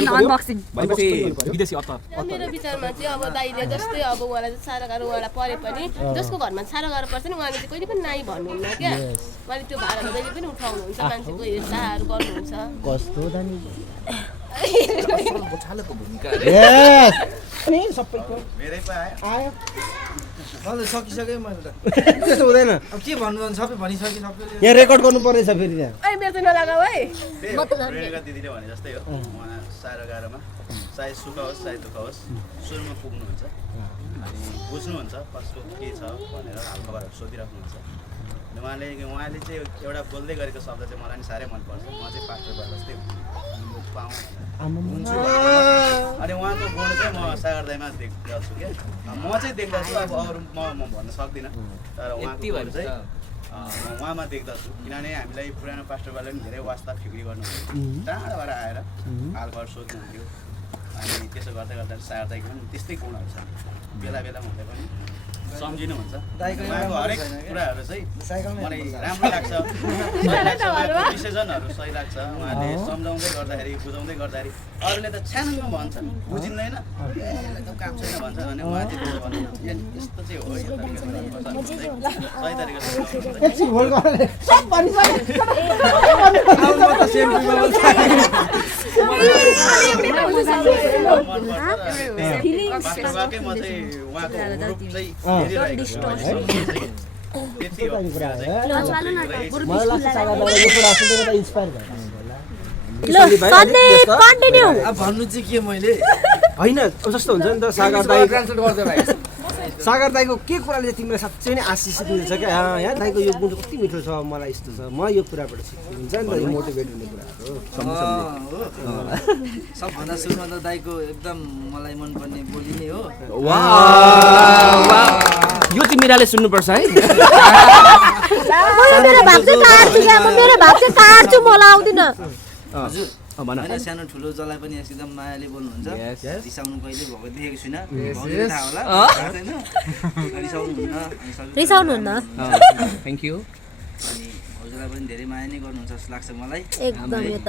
Unboxing भनेपछि विदेशी अत्तर मेरो विचारमा चाहिँ अब दाइले जस्तै अब उहाँलाई साह्रो गाह्रो उहाँलाई परे पनि जसको घरमा साह्रो गाह्रो पर्छ नि उहाँले चाहिँ कहिले पनि नाइ भन्नुहुन्न क्या उहाँले त्यो भाडाहरू जहिले पनि उठाउनुहुन्छ मान्छेको हेरचाहहरू गर्नुहुन्छ कस्तो दामी सबैको मेरै पो आयो मलाई सकिसक्यो मैले त त्यस्तो हुँदैन अब के भन्नु सबै भनिसके सबैले यहाँ रेकर्ड गर्नु पर्ने छ फेरि त्यहाँ ए मेरो चाहिँ नलगाऊ है रेणुका दिदीले भने जस्तै हो उहाँ साह्रो गाह्रोमा चाहे सुख होस् चाहे दुःख होस् सुरुमा पुग्नुहुन्छ अनि बुझ्नुहुन्छ कसको के छ भनेर हालखबरहरू सोधिराख्नुहुन्छ अनि उहाँले चाहिँ एउटा बोल्दै गरेको शब्द चाहिँ मलाई नि साह्रै मनपर्छ म चाहिँ पास्टर भए जस्तै पाऊँ अनि उहाँको गुण चाहिँ म सागर दाइमा देख्दछु क्या म चाहिँ देख्दछु अब अरू म भन्न सक्दिनँ तर उहाँको गुण चाहिँ उहाँमा देख्दछु किनभने हामीलाई पुरानो पास्टरबाले पनि धेरै वास्ता फिक्री गर्नुहुन्थ्यो टाढाबाट आएर हालखबर सोध्नुहुन्थ्यो अनि त्यसो गर्दै गर्दा सागर दाइको पनि त्यस्तै गुणहरू छ बेला बेलामा हुँदै पनि सम्झिनुहुन्छ उहाँको हरेक कुराहरू चाहिँ मलाई राम्रो लाग्छ डिसिजनहरू सही लाग्छ उहाँले सम्झाउँदै गर्दाखेरि बुझाउँदै गर्दाखेरि अरूले त छ्यानो भन्छन् बुझिँदैन काम छैन भन्छ अनि उहाँ चाहिँ त्यसो भन्नु यस्तो चाहिँ हो सही तरिकाले म चाहिँ उहाँको रूप चाहिँ भन्नु चाहिँ के मैले होइन जस्तो हुन्छ नि त सागर दाईको के कुराले तिमीलाई साँच्चै नै आशिष दिन्छ क्या यहाँ दाईको यो गुण कति मिठो छ मलाई यस्तो छ म यो कुराबाट सिक्छु हुन्छ नि त यो मोटिभेट हुने कुराहरू सबभन्दा सुरुमा त दाइको एकदम मलाई मनपर्ने बोली नै हो यो चाहिँ मिराले सुन्नुपर्छ है मेरो भाग चाहिँ काट्छु मलाई आउँदिन हजुर सानो ठुलो जसलाई पनि एकदम मायाले बोल्नुहुन्छ रिसाउनु कहिले भएको देखेको छुइनँ थाहा होला रिसाउनुहुन्न थ्याङ्क यू अनि हजुरलाई पनि धेरै माया नै गर्नुहुन्छ जस्तो लाग्छ मलाई एकदम यो त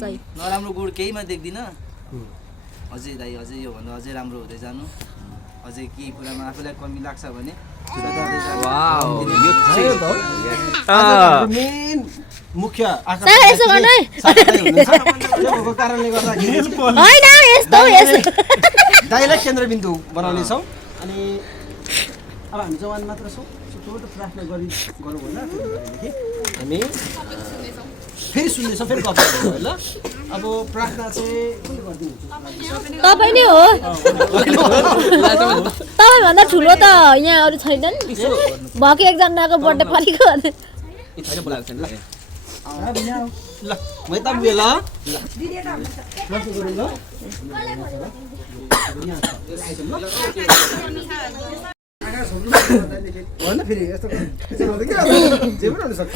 सही नराम्रो गुण केहीमा देख्दिनँ अझै दाइ अझै योभन्दा अझै राम्रो हुँदै जानु अझै केही कुरामा आफूलाई कमी लाग्छ भने मुख्य कारणले दाइलाई केन्द्रबिन्दु बनाउनेछौँ अनि अब हामी जवान मात्र छौँ छोटो प्रार्थना गरौँ होला हामी फेरि सुन्नेछौँ फेरि गफ गर्छौँ ल अब प्रार्थना चाहिँ तपाईँ नै हो तपाईँभन्दा ठुलो त यहाँ अरू छैनन् भएको एकजनाको बर्थडे परेको ल मैता बेला भन्नु फेरि यस्तो जे पनि हुन सक्छ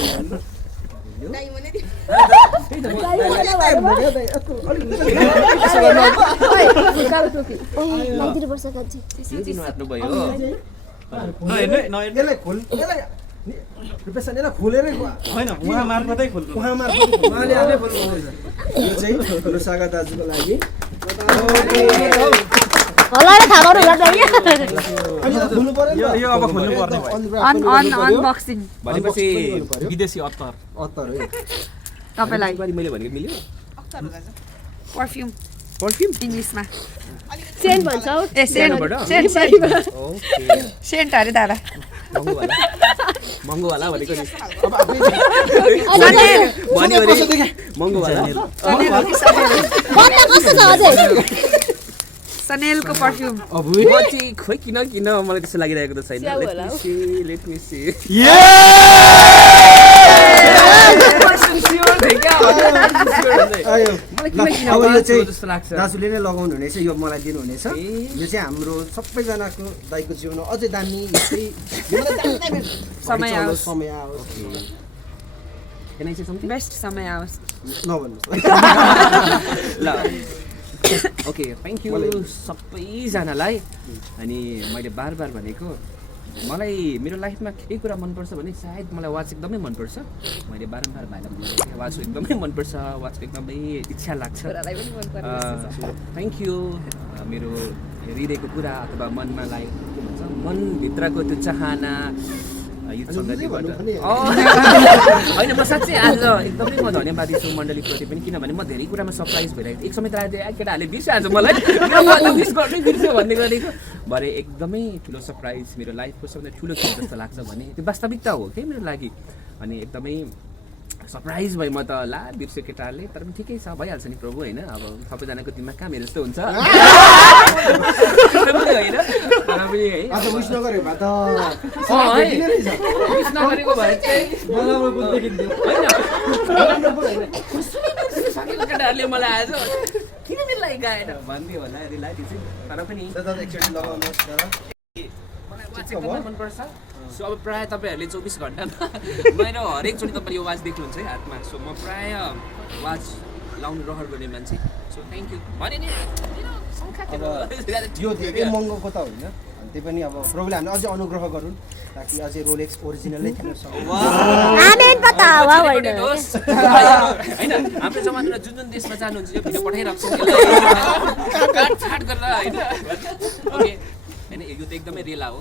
खोलेरै होइन उहाँ मार्फतै खोल्नु उहाँले आफै खोल्नु यो चाहिँ ठुलो सागा दाजुको लागि अनबक्सिङ भनेपछि विदेशी अत्तर है तपाईलाई मैले भनेको मिल्यो पर्फ्युम इङ्ग्लिसमा सेन्ट भन्छौ ए सेन्ट सेन्ट अरे दादा महँगो वाला भनेको नि सनेलको पर्फ्युम खोइ किन मलाई त्यस्तो लागिरहेको त छैन लेट मी सी दाजुले नै लगाउनु हुनेछ यो मलाई दिनु हुनेछ यो चाहिँ हाम्रो सबैजनाको दाइको जीवनमा अझै दामी समय आओस् बेस्ट समय आओस् नभन्नुहोस् ल ओके थ्याङ्क यू सबैजनालाई अनि मैले बार भनेको मलाई मेरो लाइफमा के कुरा मनपर्छ भने सायद मलाई वाच एकदमै मनपर्छ। मैले बारम्बार भाइलाई भनेको थिएँ वाच एकदमै मनपर्छ, वाचको एकदमै इच्छा लाग्छ। Thank you. मेरो हृदयको कुरा अथवा मनमा लागेको के भन्छ मनभित्रको त्यो चाहना यो सङ्गतिबाट होइन म साँच्चै आज एकदमै म धन्यवादी छु मण्डलीप्रति पनि, किनभने म धेरै कुरामा सरप्राइज भइरहेको थिएँ। एक समय त आज केटाहरूले बिर्सिहाल्छ मलाई मिस गर्नै बिर्स्यो भन्ने गरेको भरे एकदमै ठुलो सरप्राइज मेरो लाइफको सबभन्दा ठुलो चिज जस्तो लाग्छ भने त्यो वास्तविकता हो के मेरो लागि। अनि एकदमै सरप्राइज भएँ म त ला बिर्स्यो केटाहरूले, तर पनि ठिकै छ भइहाल्छ नि प्रभु होइन। अब सबैजनाको दिमाग काम हेरे जस्तो हुन्छ होइन, तर पनि है आज विश नगरे भए त विश नगरेको भए चाहिँ सकेको केटाहरूले मलाई आज किन मेरो लागि गाएन भन्थ्यो होला यदिलाई त्यो चाहिँ, तर पनि एकचोटि लगाउनुहोस् दादा। मलाई वाच एकदमै मनपर्छ। सो अब प्रायः तपाईँहरूले 24 घन्टामा मेरो हरेकचोटि तपाईँले यो वाच देख्नुहुन्छ है हातमा। सो म प्रायः वाच लाउनु रहर गर्ने मान्छे। सो थ्याङ्क यू भने नि यो धेरै महँगोको त होइन, अनि त्यही पनि अब प्रभुले हामीले अझै अनुग्रह गरून् ताकि अझै रोलेक्स ओरिजिनलै किन्न सकौँ। आमेन पता वा होइन होइन हाम्रो जमानामा जुन जुन देशमा जानुहुन्छ यो भिडियो पठाइरहेको छु काटछाट गरेर होइन ओके होइन यो त एकदमै रेला हो।